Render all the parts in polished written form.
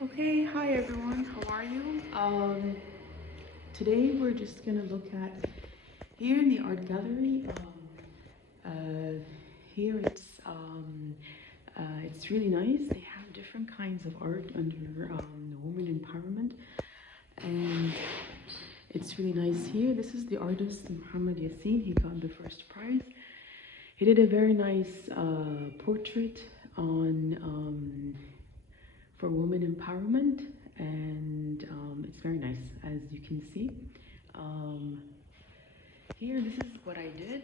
Okay, hi everyone, how are you? Today we're just gonna look at here in the art gallery. Here it's really nice. They have different kinds of art under women empowerment, and it's really nice here. This is the artist Muhammad Yassin. He got the first prize. He did a very nice portrait on for women empowerment, and it's very nice, as you can see. Um, Here, this is what I did.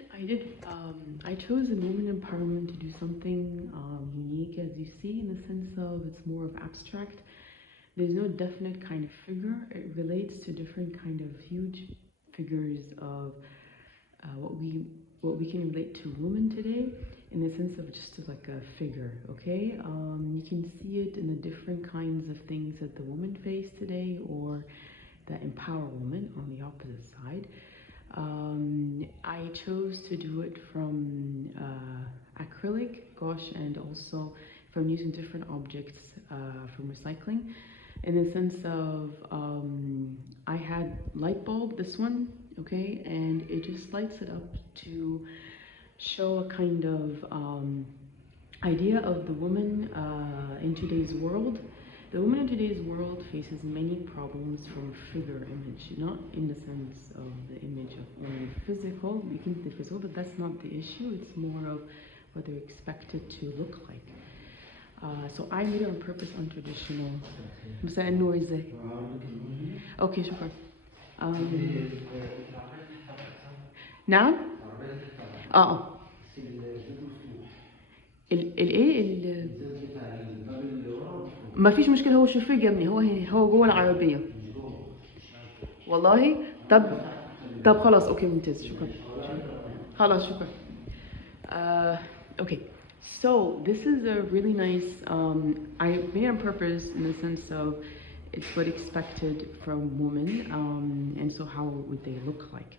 I chose in women empowerment to do something unique, as you see, in the sense of it's more of abstract. There's no definite kind of figure. It relates to different kind of huge figures of what we can relate to women today, in the sense of just like a figure. Okay, you can see it in the different kinds of things that the women face today, or that empower women on the opposite side. I chose to do it from acrylic, gouache, and also from using different objects from recycling. In the sense of, I had light bulb, this one, okay, and it just lights it up to show a kind of idea of the woman in today's world. The woman in today's world faces many problems from figure image, not in the sense of the image of only physical. You can see the physical, but that's not the issue. It's more of what they're expected to look like. So I made it on purpose untraditional. مساء النور ازاي؟ اوكي شكرا. نعم؟ اه الايه ما فيش مشكله، هو شوفيه يا ابني، هو جوه العربيه والله. طب خلاص اوكي ممتاز، شكرا. خلاص شكرا. Okay, so this is a really nice, I made it on purpose in the sense of it's what expected from women, and so how would they look like.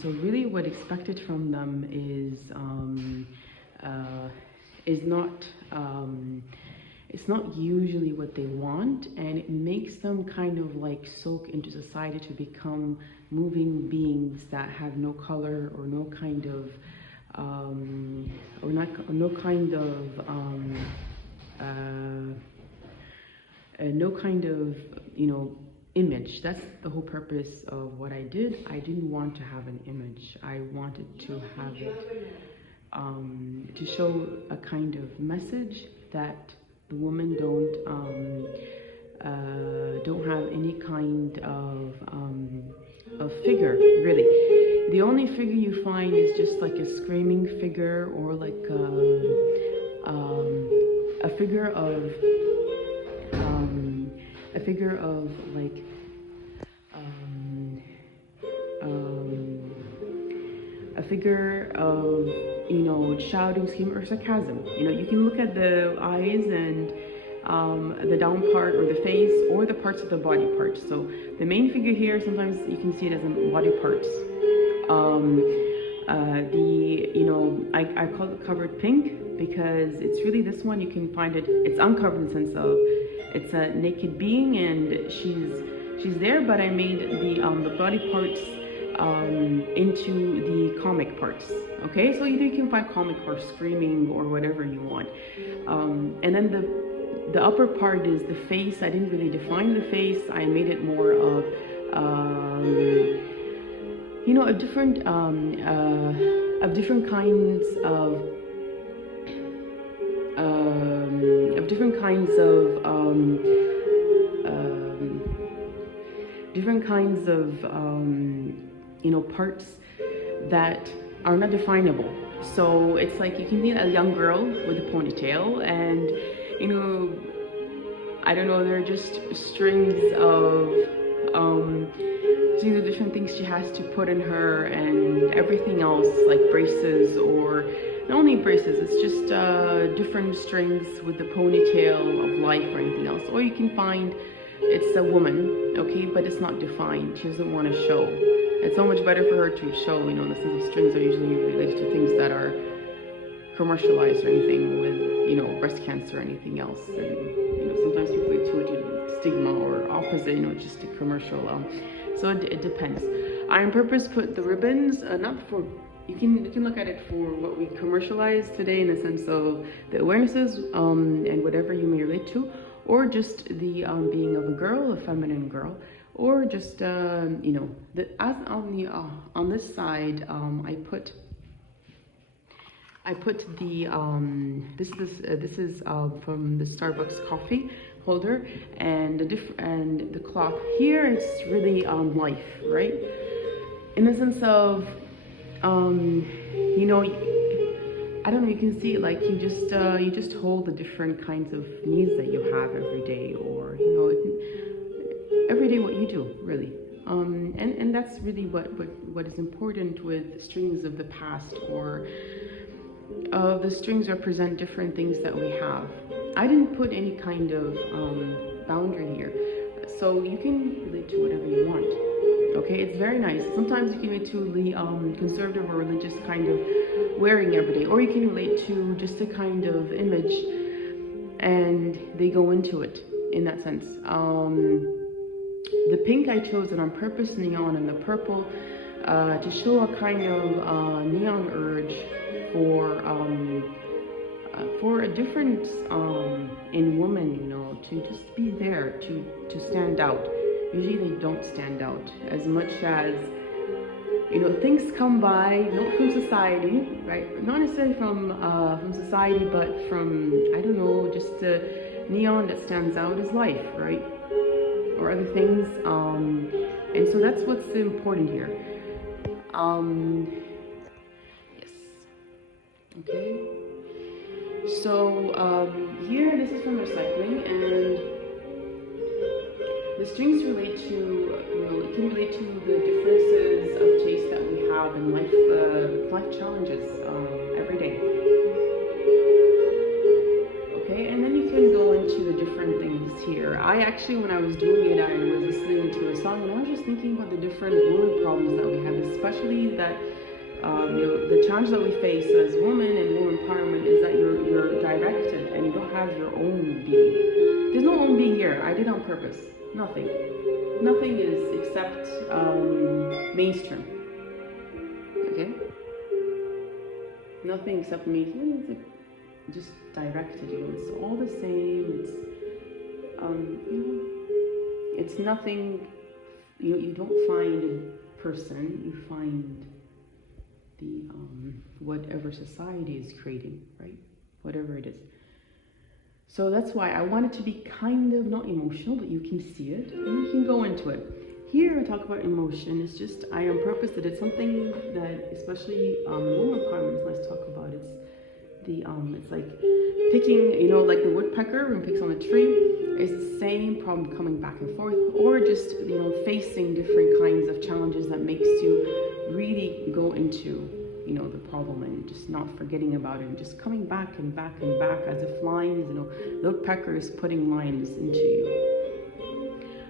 So really what expected from them is not, it's not usually what they want, and it makes them kind of like soak into society to become moving beings that have no color or no kind of no kind of image. That's the whole purpose of what I did. I didn't want to have an image. I wanted to have it to show a kind of message that the women don't have any kind of figure, really. The only figure you find is just like a screaming figure, or like a figure of like a figure of shouting, screaming, or sarcasm. You can look at the eyes and the down part, or the face, or the parts of the body parts. So the main figure here, sometimes you can see it as body parts. I call it covered pink because it's really this one. You can find it. It's uncovered in the sense of it's a naked being, and she's there. But I made the body parts into the comic parts. Okay, so either you can find comic or screaming or whatever you want, and then the upper part is the face. I didn't really define the face. I made it more of different kinds of parts that are not definable. So it's like you can be a young girl with a ponytail, and I don't know, they're just strings of these are different things she has to put in her, and everything else, like braces, or not only braces, it's just different strings with the ponytail of life or anything else. Or you can find it's a woman, okay, but it's not defined. She doesn't want to show. It's so much better for her to show, the sense of strings are usually related to things that are commercialized or anything with, breast cancer or anything else. And, sometimes people get too stigma or opposite, you know, just a commercial. So it depends. I on purpose put the ribbons, not for, you can look at it for what we commercialize today in the sense of the awarenesses and whatever you may relate to, or just the being of a girl, a feminine girl, or just you know, as on this side, I put the this is from the Starbucks coffee holder, and the cloth here, it's really life, right? In the sense of you know, I don't know, you can see it like you just hold the different kinds of needs that you have every day, or you know, every day what you do really. And that's really what is important with strings of the past, or the strings represent different things that we have. I didn't put any kind of boundary here, so you can relate to whatever you want. Okay, it's very nice. Sometimes you can relate to the conservative or religious kind of wearing every day, or you can relate to just a kind of image, and they go into it in that sense. The pink I chose it on purpose, neon, and the purple to show a kind of neon urge for a difference in women, you know, to just be there, to stand out. Usually they don't stand out as much as, you know, things come by, not from society, right? Not necessarily from society, but from, I don't know, just the neon that stands out is life, right? Or other things. And so that's what's important here. Yes. Okay. So here, this is from recycling, and the strings relate to, you know, it can relate to the differences of taste that we have in life challenges every day. Okay, and then you can go into the different things here. I actually, when I was doing it, I was listening to a song, and I was just thinking about the different women problems that we have, especially that you know, the challenge that we face as women and women empowerment is that you're directed and you don't have your own being. There's no own being here. I did on purpose. Nothing is except mainstream. Okay? Nothing except mainstream. It's like just directed, you know. It's all the same. It's you know, it's nothing. You don't find a person. You find the whatever society is creating, right? Whatever it is. So that's why I want it to be kind of not emotional, but you can see it and you can go into it. Here I talk about emotion. It's just, I on purpose did it, something that especially women empowerment is nice to talk about. It's the it's like picking, you know, like the woodpecker when it picks on a tree. It's the same problem coming back and forth, or just, you know, facing different kinds of challenges that makes you really go into, you know, the problem and just not forgetting about it and just coming back and back and back as if lines, you know, the woodpecker is putting lines into you.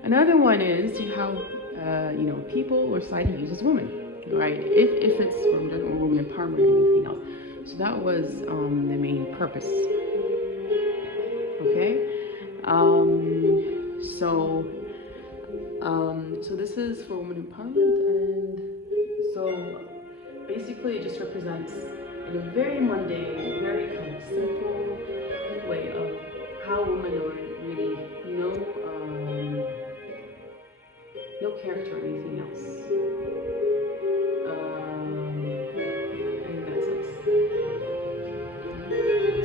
Another one is how, you know, people or society uses women, right? If it's women or women empowerment or anything else. So that was the main purpose. Okay. So this is for women empowerment, and so basically it just represents in a very mundane, very kind of simple way of how women are really no character or anything else.